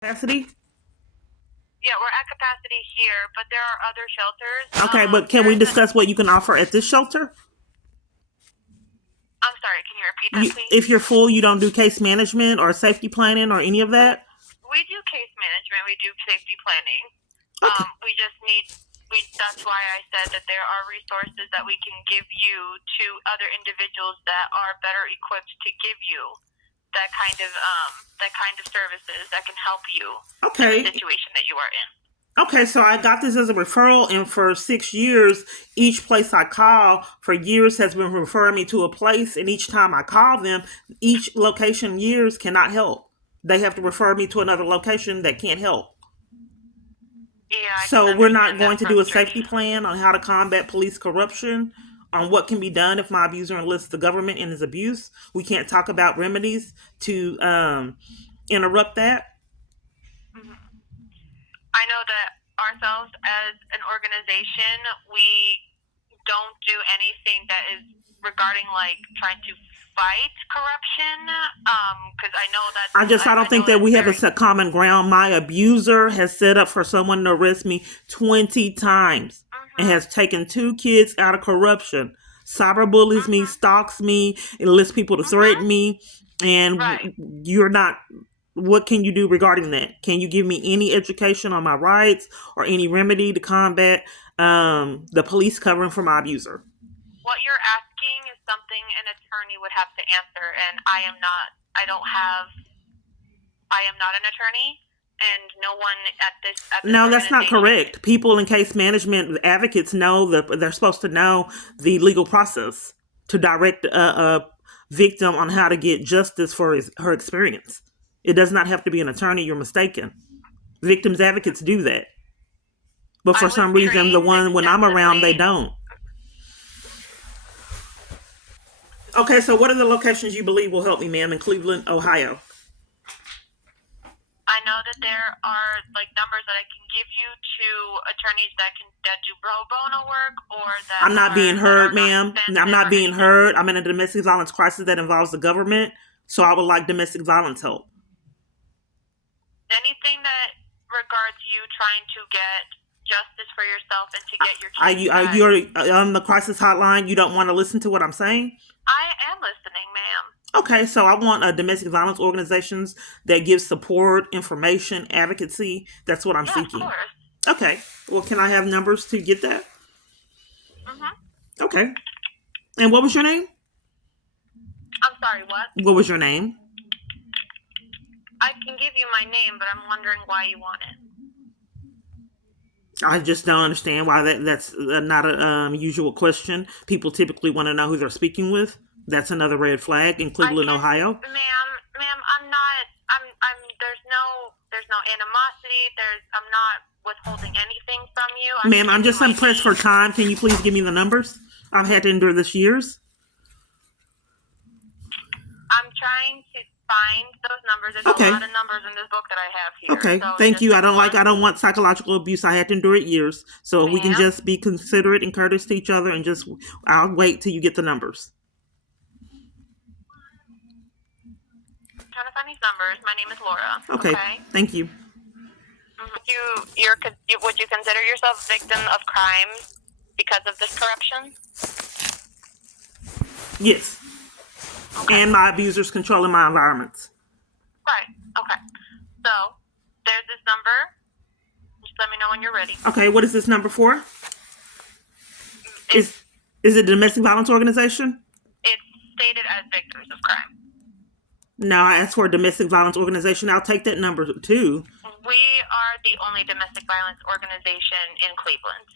Capacity? Yeah, we're at capacity here, but there are other shelters. Okay, but can we discuss what you can offer at this shelter? I'm sorry, can you repeat that, please? If you're full, you don't do case management or safety planning or any of that? We do case management. We do safety planning. Okay. We just need. That's why I said that there are resources that we can give you to other individuals that are better equipped to give you that kind of services that can help you in the situation that you are in. Okay, so I got this as a referral, and for 6 years, each place I call for years has been referring me to a place, and each time I call them, each location years cannot help. They have to refer me to another location that can't help. Yeah, so we're not going to do a safety plan on how to combat police corruption, on what can be done if my abuser enlists the government in his abuse. We can't talk about remedies to interrupt that. I know that ourselves as an organization, we don't do anything that is regarding like trying to fight corruption. Because I know that I don't think that we have a common ground. My abuser has set up for someone to arrest me 20 times and has taken 2 kids out of corruption. Cyberbullies me, stalks me, enlists people to threaten me, and you're not. What can you do regarding that? Can you give me any education on my rights or any remedy to combat the police covering for my abuser? What you're asking is something an attorney would have to answer, and I am not an attorney, and no one at this. No, that's not correct. People in case management advocates know that they're supposed to know the legal process to direct a victim on how to get justice for her experience. It does not have to be an attorney. You're mistaken. Victims advocates do that. But for some reason, the one when I'm around, they don't. Okay, so what are the locations you believe will help me, ma'am, in Cleveland, Ohio? I know that there are like numbers that I can give you to attorneys that do pro bono work, or that I'm not being heard, ma'am. I'm not being heard. I'm in a domestic violence crisis that involves the government, so I would like domestic violence help. Anything that regards you trying to get justice for yourself and to get your kids you're on the crisis hotline. You don't want to listen to what I'm saying? I am listening, ma'am. Okay, so I want domestic violence organizations that give support, information, advocacy. That's what I'm seeking. Of course. Okay. Well, can I have numbers to get that? Okay. And what was your name? I'm sorry, what? What was your name? I can give you my name, but I'm wondering why you want it. I just don't understand why that's not a usual question. People typically want to know who they're speaking with. That's another red flag in Cleveland, Ohio. Ma'am, I'm not. There's no animosity. I'm not withholding anything from you. Ma'am, I'm just pressed for time. Can you please give me the numbers? I've had to endure this years. I'm trying to find those numbers. There's a lot of numbers in this book that I have here. Okay, so thank you. I don't want psychological abuse. I had to endure it years. So we can just be considerate and courteous to each other, and I'll wait till you get the numbers. I'm trying to find these numbers. My name is Laura. Okay. Thank you. Would you consider yourself a victim of crime because of this corruption? Yes. Okay. And my abusers controlling my environments. Right. Okay. So there's this number. Just let me know when you're ready. Okay. What is this number for? Is it a domestic violence organization? It's stated as victims of crime. No, I asked for a domestic violence organization. I'll take that number too. We are the only domestic violence organization in Cleveland.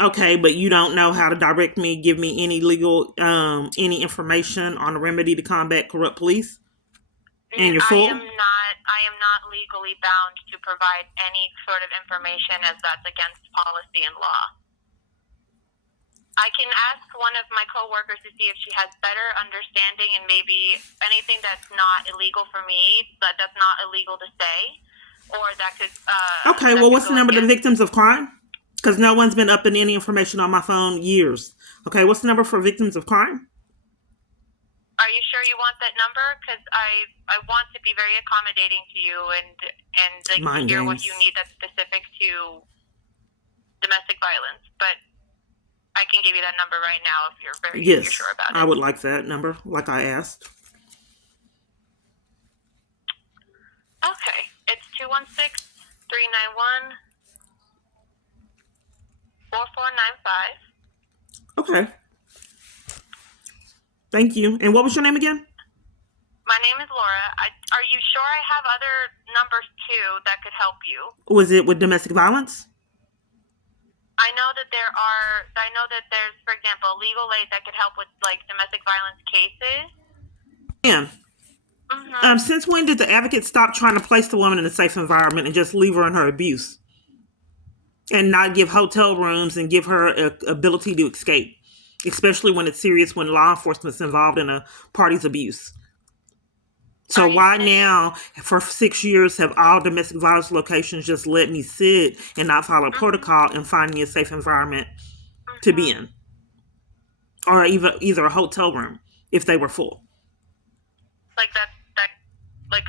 Okay, but you don't know how to direct me, give me any legal, any information on a remedy to combat corrupt police? And you're full? I am not legally bound to provide any sort of information, as that's against policy and law. I can ask one of my coworkers to see if she has better understanding, and maybe anything that's not illegal for me, but that's not illegal to say, or that could... okay, well, what's the number of the victims of crime? Because no one's been upping any information on my phone years. Okay, what's the number for victims of crime? Are you sure you want that number? Because I want to be very accommodating to you and like Mind hear what games. you need that's specific to domestic violence. But I can give you that number right now if you're Yes, sure about I it. would like that number, like I asked. Okay, it's 216-391-4495. Okay. Thank you. And what was your name again? My name is Laura. Are you sure I have other numbers too that could help you? Was it with domestic violence? I know that there's, for example, legal aid that could help with like domestic violence cases. Yeah. Mm-hmm. Since when did the advocate stop trying to place the woman in a safe environment and just leave her in her abuse? And not give hotel rooms and give her a ability to escape, especially when it's serious, when law enforcement's involved in a party's abuse. So why now, for 6 years, have all domestic violence locations just let me sit and not follow protocol and find me a safe environment to be in, or either a hotel room if they were full? Like that like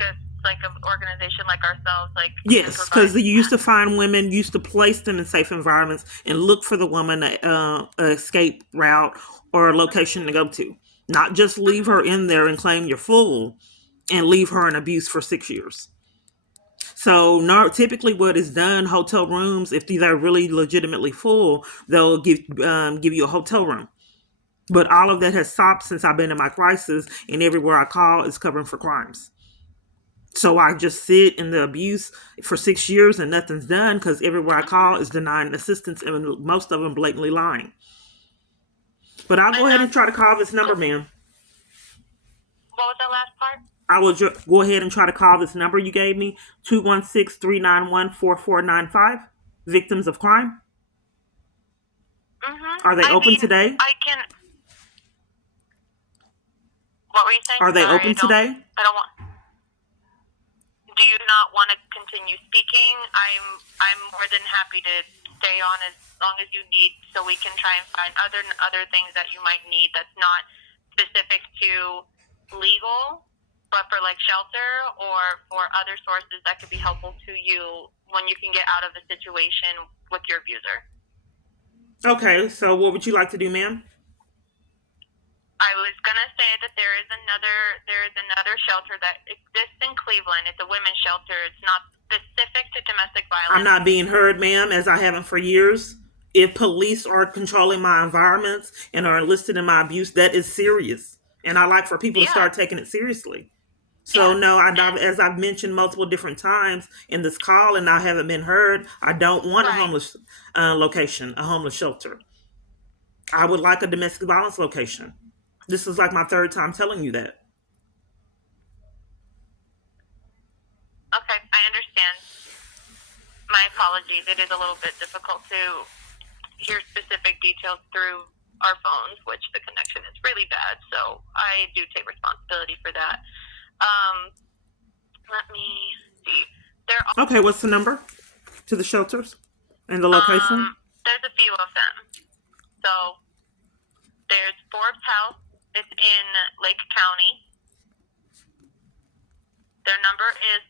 an organization like ourselves Yes, because you used to find women, used to place them in safe environments and look for the woman a escape route or a location to go to, not just leave her in there and claim you're full and leave her in abuse for 6 years. So typically what is done, hotel rooms, if they're really legitimately full, they'll give you a hotel room. But all of that has stopped since I've been in my crisis, and everywhere I call is covering for crimes. So I just sit in the abuse for 6 years and nothing's done because everywhere I call is denying assistance, and most of them blatantly lying. But I'll go ahead and try to call this number, ma'am. What was that last part? I will go ahead and try to call this number you gave me, 216-391-4495, victims of crime. Mm-hmm. Are they open today? I can. What were you saying? Are they open today? I don't want. Do you not want to continue speaking? I'm more than happy to stay on as long as you need, so we can try and find other things that you might need that's not specific to legal, but for like shelter or for other sources that could be helpful to you when you can get out of the situation with your abuser. Okay, so what would you like to do, ma'am? I was gonna say that there is another shelter that exists in Cleveland. It's a women's shelter. It's not specific to domestic violence. I'm not being heard, ma'am, as I haven't for years. If police are controlling my environments and are enlisted in my abuse, that is serious. And I like for people to start taking it seriously. So no, as I've mentioned multiple different times in this call, and I haven't been heard, I don't want a homeless location, a homeless shelter. I would like a domestic violence location. This is like my third time telling you that. Okay, I understand. My apologies. It is a little bit difficult to hear specific details through our phones, which the connection is really bad. So I do take responsibility for that. Let me see. Okay, what's the number to the shelters and the location? There's a few of them. So there's Forbes House. It's in Lake County. Their number is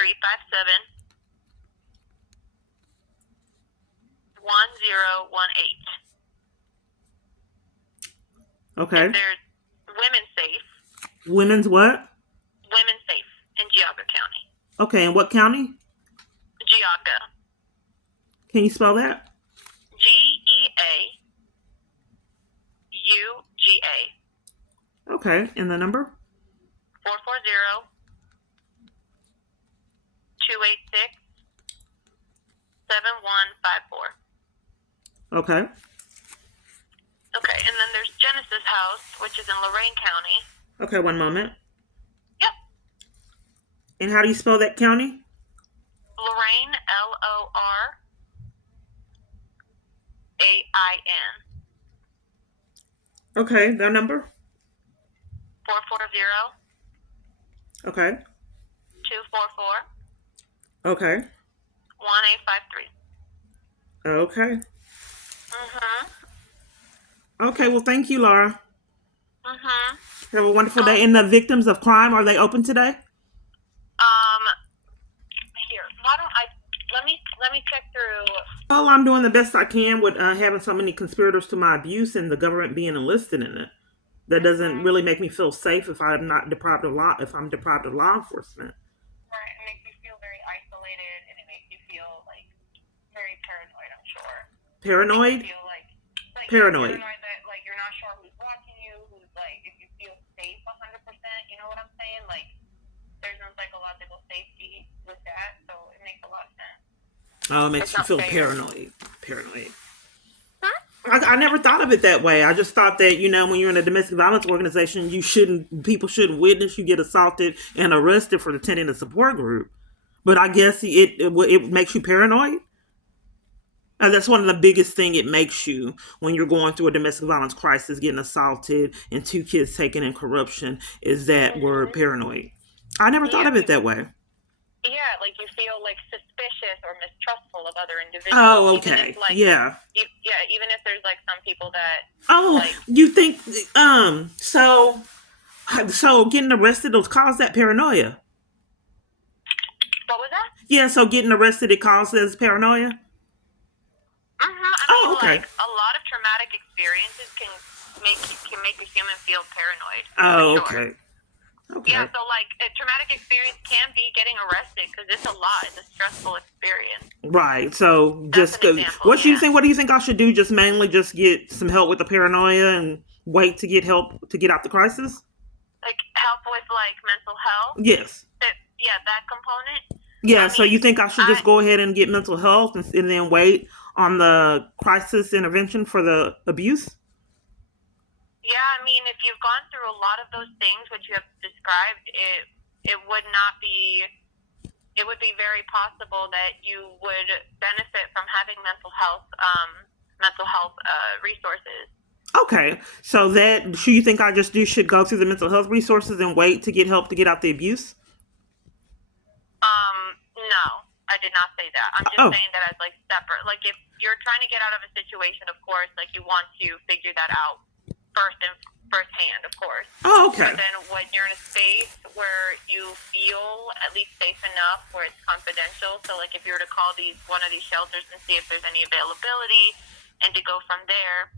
440-357-1018. Okay. And there's Women's Safe. Women's what? Women's Safe in Geauga County. Okay, in what county? Geauga. Can you spell that? Geauga. Okay, and the number? 440-286-7154. Okay. Okay, and then there's Genesis House, which is in Lorain County. Okay, one moment. Yep. And how do you spell that county? Lorain, Lorain. Okay, their number? 440. Okay. 244. Okay. 1853. Okay. Mm-hmm. Okay, well, thank you, Laura. Mhm. Have a wonderful day. And the victims of crime, are they open today? Um. Here, why don't I? Let me check through. Well, I'm doing the best I can with having so many conspirators to my abuse and the government being enlisted in it. That doesn't Mhm. really make me feel safe if I'm not deprived of law. If I'm deprived of law enforcement. Right. It makes you feel very isolated, and it makes you feel like very paranoid. I'm sure. It makes you Paranoid. feel like yeah, Paranoid. paranoid that like you're not sure who's watching you, who's like if you feel safe 100%. You know what I'm saying? Like there's no psychological safety with that, so it makes a lot of sense. Oh, it It's makes you not feel fair. paranoid. Paranoid. Huh? I never thought of it that way. I just thought that when you're in a domestic violence organization, people shouldn't witness you get assaulted and arrested for attending a support group. But I guess it makes you paranoid. And that's one of the biggest thing it makes you when you're going through a domestic violence crisis, getting assaulted and two kids taken in corruption is that word Mhm. paranoid. I never thought Yeah. of it that way. Yeah, like you feel like suspicious or mistrustful of other individuals, Oh, even if okay. like Yeah. yeah, even if there's like some people that Oh, like you think so getting arrested will cause that paranoia. what was that? Yeah, so getting arrested it causes paranoia. I mean, Oh, okay. like a lot of traumatic experiences can make a human feel paranoid for Oh, sure. okay. Yeah, Okay. so like a traumatic experience can be getting arrested because it's a lot. It's a stressful experience. Right. So That's just an go. example. What do you Yeah, think? What do you think I should do? Just mainly just get some help with the paranoia and wait to get help to get out the crisis. like help with like mental health. Yes. Yeah, that component. Yeah. I So mean, you think I should I just go ahead and get mental health and then wait on the crisis intervention for the abuse? Yeah, I mean, if you've gone through a lot of those things which you have described, it would not be. It would be very possible that you would benefit from having mental health resources. Okay. So that should you think I just do should go through the mental health resources and wait to get help to get out the abuse? No, I did not say that. I'm just Oh. saying that as like separate. Like if you're trying to get out of a situation, of course, like you want to figure that out firsthand, of course. Oh. But Okay. then when you're in a space where you feel at least safe enough where it's confidential, so like if you were to call one of these shelters and see if there's any availability and to go from there,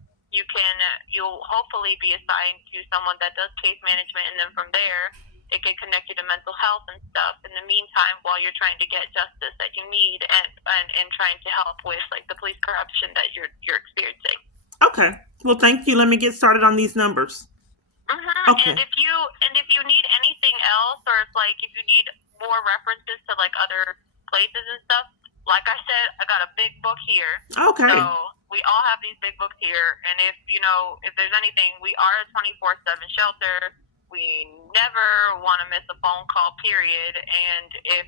you'll hopefully be assigned to someone that does case management, and then from there it can connect you to mental health and stuff in the meantime while you're trying to get justice that you need and trying to help with like the police corruption that you're experiencing. Okay. Well, thank you. Let me get started on these numbers. And Okay. if you need anything else, or if you need more references to like other places and stuff, like I said, I got a big book here. Okay. So we all have these big books here, and if there's anything, we are a 24/7 shelter. We never want to miss a phone call. Period. And if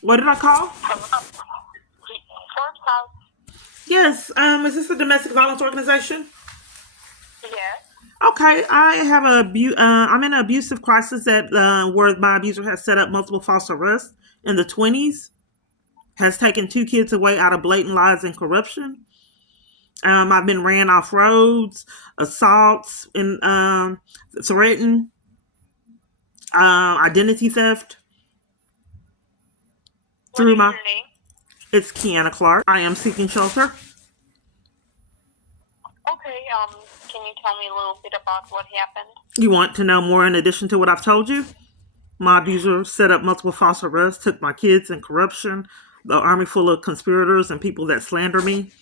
What did I call? Forbes House, Yes. Is this a domestic violence organization? yes. Okay. I'm in an abusive crisis that where my abuser has set up multiple false arrests in the 20s, has taken two kids away out of blatant lies and corruption. I've been ran off roads, assaults, and threatened, identity theft What through is my. your name? It's Kiana Clark. I am seeking shelter. Okay. Can you tell me a little bit about what happened? You want to know more in addition to what I've told you? My abuser set up multiple false arrests, took my kids in corruption, the army full of conspirators and people that slander me.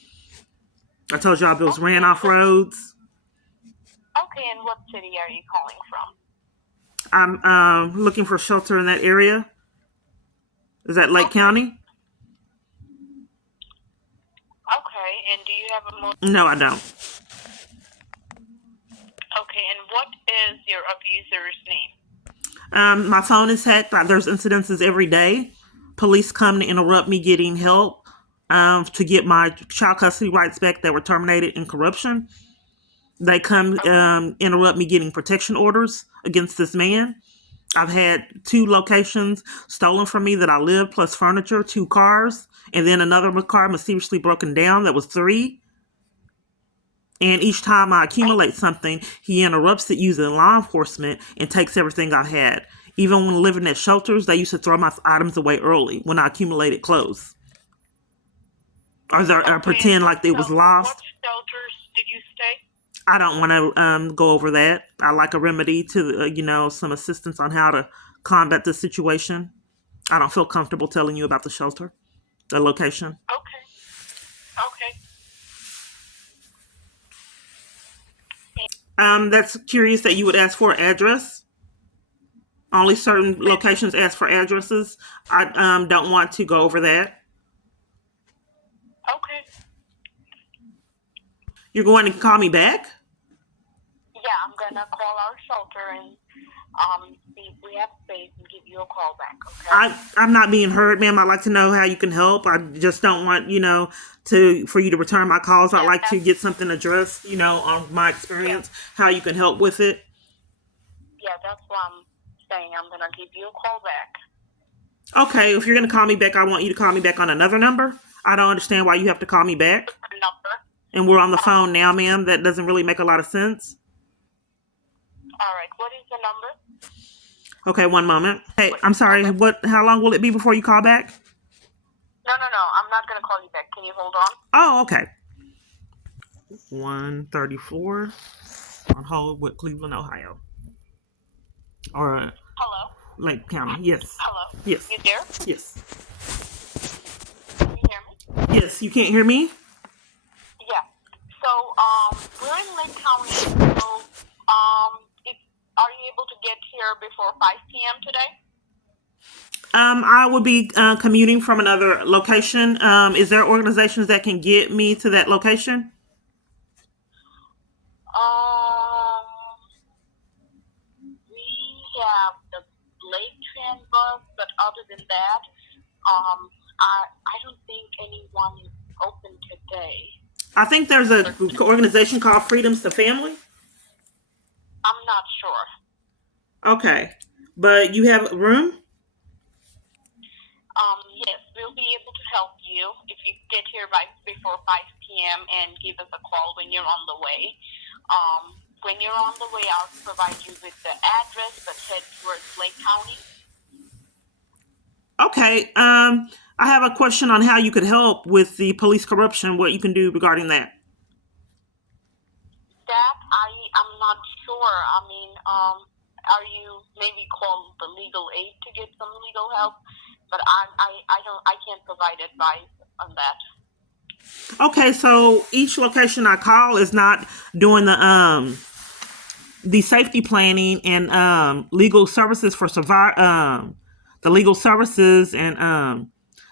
I told you I was ran off roads. Okay, and what city are you calling from? I'm looking for shelter in that area. Is that Lake Okay. County? Okay, and do you have a No, I don't. Okay, and what is your abuser's name? My phone is hacked. There's incidences every day. Police come to interrupt me getting help to get my child custody rights back that were terminated in corruption. They come interrupt me getting protection orders against this man. I've had 2 locations stolen from me that I live, plus furniture, 2 cars, and then another car mysteriously broken down that was 3. And each time I accumulate something, he interrupts it using law enforcement and takes everything I had. Even when living at shelters, they used to throw my items away early when I accumulated clothes. Or Okay, and pretend like it was what lost. shelters did you stay? I don't want to go over that. I like a remedy to, some assistance on how to combat the situation. I don't feel comfortable telling you about the shelter, the location. Okay. Okay. That's curious that you would ask for an address. Only certain locations ask for addresses. I don't want to go over that. Okay. You're going to call me back? Yeah, I'm gonna call our shelter and see if we have space and give you a call back. Okay. I'm not being heard, ma'am. I'd like to know how you can help. I just don't want, for you to return my calls. I'd Yeah, like to get something addressed, on my experience, how you can help with it. that's what I'm saying. I'm gonna give you a call back. Okay, if you're going to call me back, I want you to call me back on another number. I don't understand why you have to call me back. Number. And we're on the phone now, ma'am. That doesn't really make a lot of sense. All right. What is the number? Okay, one moment. Hey, I'm sorry. How long will it be before you call back? No. I'm not gonna call you back. Can you hold on? Oh, okay. 134 on hold with Cleveland, Ohio. Or Hello. Lake County. Yes. Hello. Yes. You there? Yes. Can you hear me? Yes. You can't hear me? Yeah. So we're in Lake County. So are you able to get here before 5 p.m. today? I would be commuting from another location. Is there organizations that can get me to that location? We have the Lake Train bus, but other than that, I don't think anyone is open today. I think there's an organization called Freedoms to Family. I'm not sure. Okay. But you have room? Yes, we'll be able to help you if you get here before 5 p.m. and give us a call when you're on the way. When you're on the way, I'll provide you with the address that heads towards Lake County. Okay. I have a question on how you could help with the police corruption, what you can do regarding that. That I'm not sure. I mean, are you maybe call the legal aid to get some legal help? But I can't provide advice on that. Okay, so each location I call is not doing the safety planning and legal services for the legal services and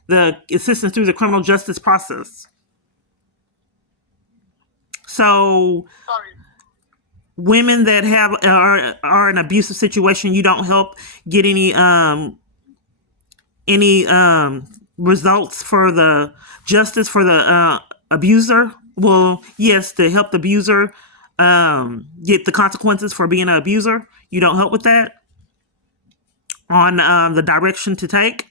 the assistance through the criminal justice process. So Sorry. women that are in an abusive situation, you don't help get any results for the justice for the abuser. Well, yes, to help the abuser get the consequences for being an abuser. You don't help with that on the direction to take.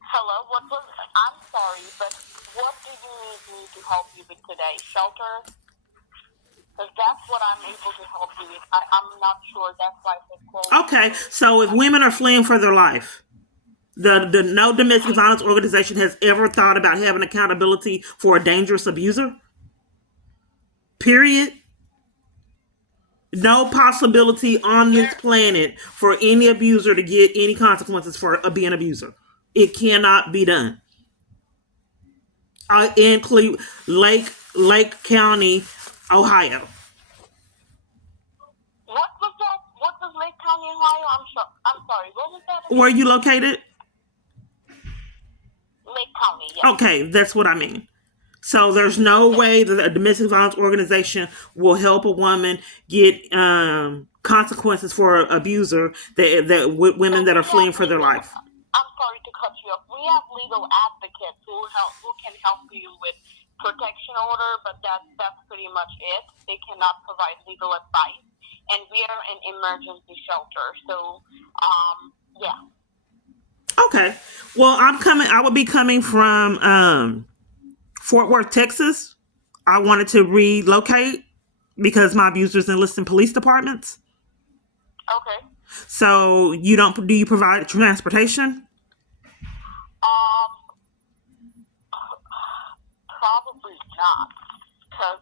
Hello. I'm sorry, but what do you need me to help you with today? Shelter? Because that's what I'm able to help you with. I'm not sure. That's why I said call. Okay, so if women are fleeing for their life, the no domestic violence organization has ever thought about having accountability for a dangerous abuser. Period. No possibility on this planet for any abuser to get any consequences for being an abuser. It cannot be done. In Lake County, Ohio. What was that? What was Lake County, Ohio? I'm sorry. What was that again? Where are you located? Lake County, yes. Okay, that's what I mean. So there's no way that a domestic violence organization will help a woman get consequences for an abuser with women that are fleeing for their life. I'm sorry to cut you off. We have legal advocates who can help you with protection order, but that's pretty much it. They cannot provide legal advice, and we are an emergency shelter. So, yeah. Okay. Well, I will be coming from Fort Worth, Texas. I wanted to relocate because my abuser's enlisted police departments. Okay. So do you provide transportation? Um, Probably not, because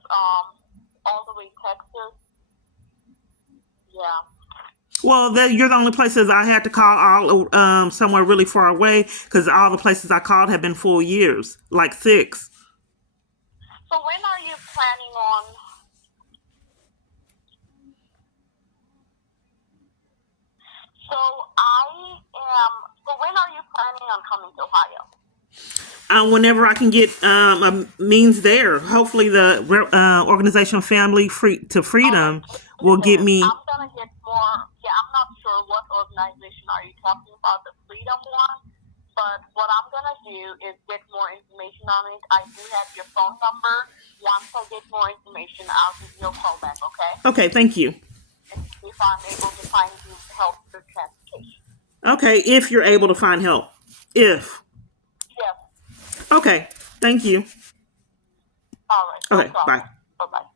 all the way Texas. Yeah. Well, you're the only places I had to call all somewhere really far away because all the places I called have been full years, like 6. So when are you planning on? So I am. So when are you planning on coming to Ohio? Whenever I can get a means there, hopefully the organization Family to All right. Freedom will get Listen, me. I'm gonna get more. Yeah, I'm not sure what organization are you talking about, the Freedom one. But what I'm gonna do is get more information on it. I do have your phone number. Once I get more information, I'll give you a call back. Okay? Okay, thank you. If I'm able to find you help with transportation. Okay, if you're able to find help. If. Yes. Okay, thank you. All right. No Okay, problem. bye. Bye bye.